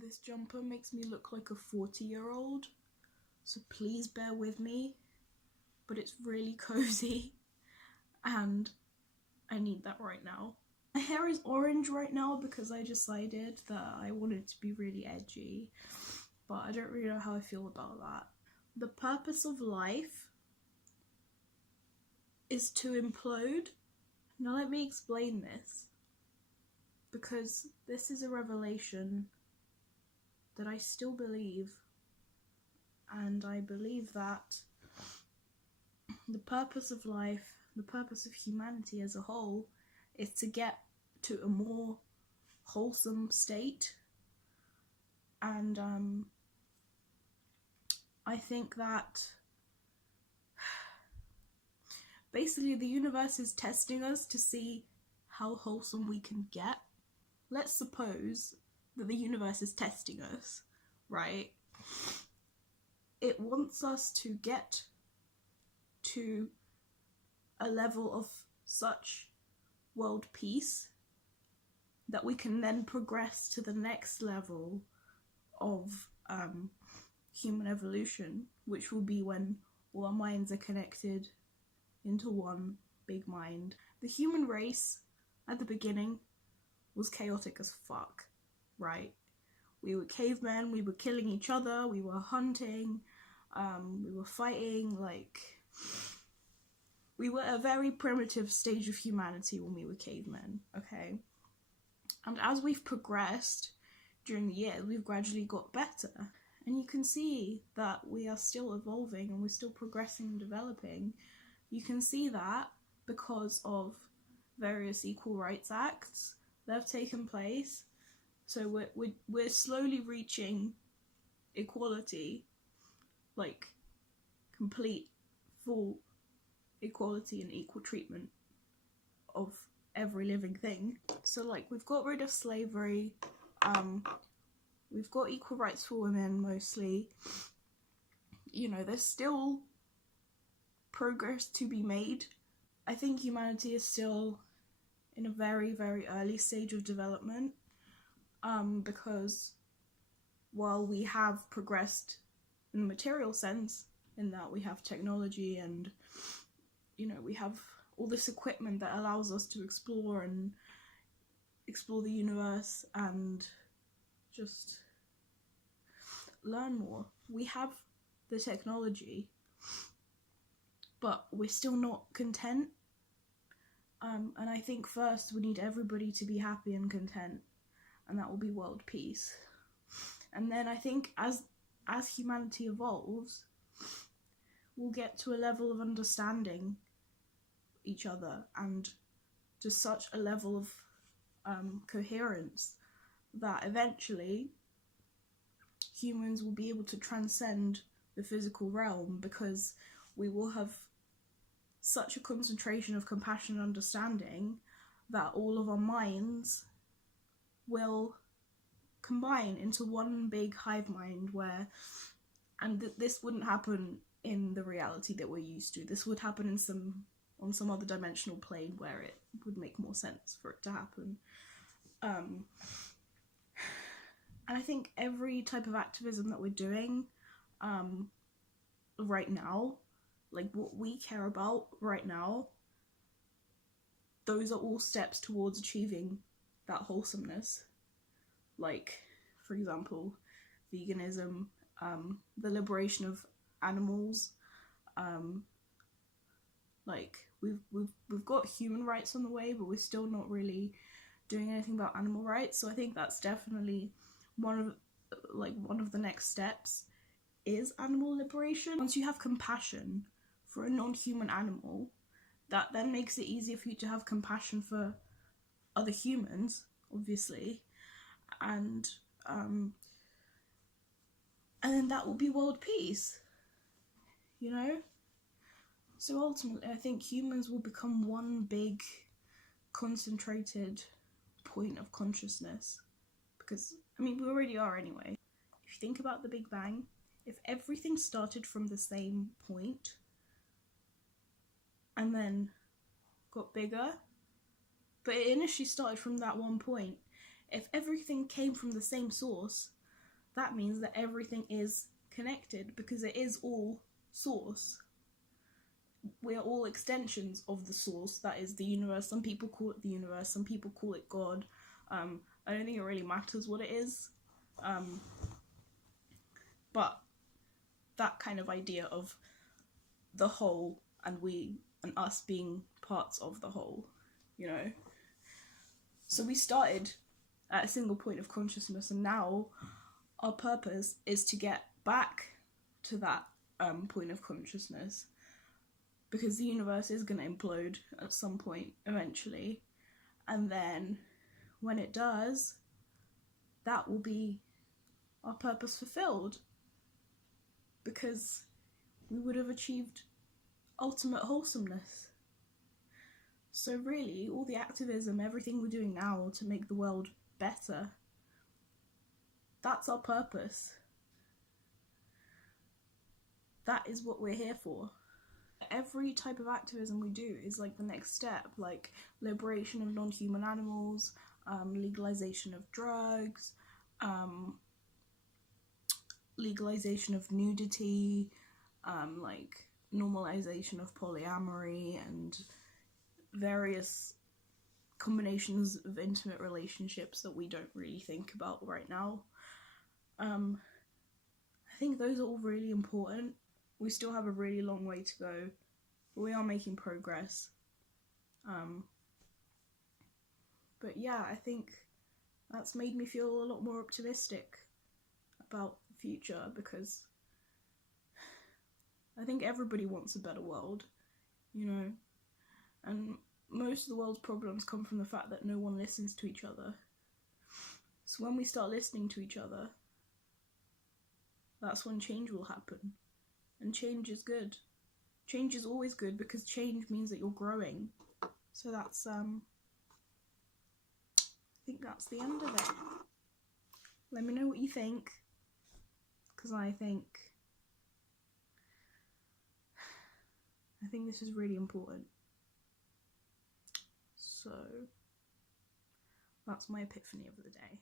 This jumper makes me look like a 40-year-old, so please bear with me, but it's really cozy and I need that right now. My hair is orange right now because I decided that I wanted to be really edgy, but I don't really know how I feel about that. The purpose of life is to implode. Now let me explain this, because this is a revelation that I still believe, and I believe that the purpose of life, the purpose of humanity as a whole, is to get to a more wholesome state. And I think that basically the universe is testing us to see how wholesome we can get. Let's suppose that the universe is testing us, right? It wants us to get to a level of such world peace that we can then progress to the next level of human evolution, which will be when all our minds are connected into one big mind. The human race at the beginning was chaotic as fuck, right? We were cavemen, we were killing each other, we were hunting, we were fighting, like, we were a very primitive stage of humanity when we were cavemen, okay? And as we've progressed during the years, we've gradually got better. And you can see that we are still evolving and we're still progressing and developing. You can see that because of various equal rights acts that have taken place. So we're slowly reaching equality, like complete, full equality and equal treatment of every living thing. So like we've got rid of slavery, we've got equal rights for women mostly. You know, there's still progress to be made. I think humanity is still in a very, very early stage of development, because while we have progressed in the material sense, in that we have technology and, you know, we have all this equipment that allows us to explore the universe and just learn more. We have the technology, but we're still not content. And I think first we need everybody to be happy and content, and that will be world peace. And then I think as humanity evolves, we'll get to a level of understanding each other and to such a level of coherence that eventually humans will be able to transcend the physical realm, because we will have such a concentration of compassion and understanding that all of our minds will combine into one big hive mind this wouldn't happen in the reality that we're used to. This would happen on some other dimensional plane where it would make more sense for it to happen. And I think every type of activism that we're doing right now, like what we care about right now, those are all steps towards achieving that wholesomeness. Like, for example, veganism, the liberation of animals, like we've got human rights on the way, but we're still not really doing anything about animal rights. So I think that's definitely one of the next steps is animal liberation. Once you have compassion for a non-human animal, that then makes it easier for you to have compassion for other humans, obviously, and then that will be world peace, you know? So ultimately, I think humans will become one big, concentrated point of consciousness. Because, I mean, we already are anyway. If you think about the Big Bang, if everything started from the same point and then got bigger, but it initially started from that one point, if everything came from the same source, that means that everything is connected, because it is all source. We are all extensions of the source that is the universe. Some people call it the universe, some people call it God. I don't think it really matters what it is. But that kind of idea of the whole and we and us being parts of the whole, you know. So we started at a single point of consciousness, and now our purpose is to get back to that point of consciousness, because the universe is going to implode at some point eventually, and then when it does, that will be our purpose fulfilled, because we would have achieved ultimate wholesomeness. So really, all the activism, everything we're doing now to make the world better, that's our purpose. That is what we're here for. Every type of activism we do is like the next step, like liberation of non-human animals, legalization of drugs, legalization of nudity, like normalization of polyamory and various combinations of intimate relationships that we don't really think about right now. I think those are all really important. We still have a really long way to go, but we are making progress. But yeah, I think that's made me feel a lot more optimistic about the future, because I think everybody wants a better world, you know, and most of the world's problems come from the fact that no one listens to each other. So when we start listening to each other, that's when change will happen. And change is good. Change is always good, because change means that you're growing. So that's, I think that's the end of it. Let me know what you think, because I think this is really important. So that's my epiphany of the day.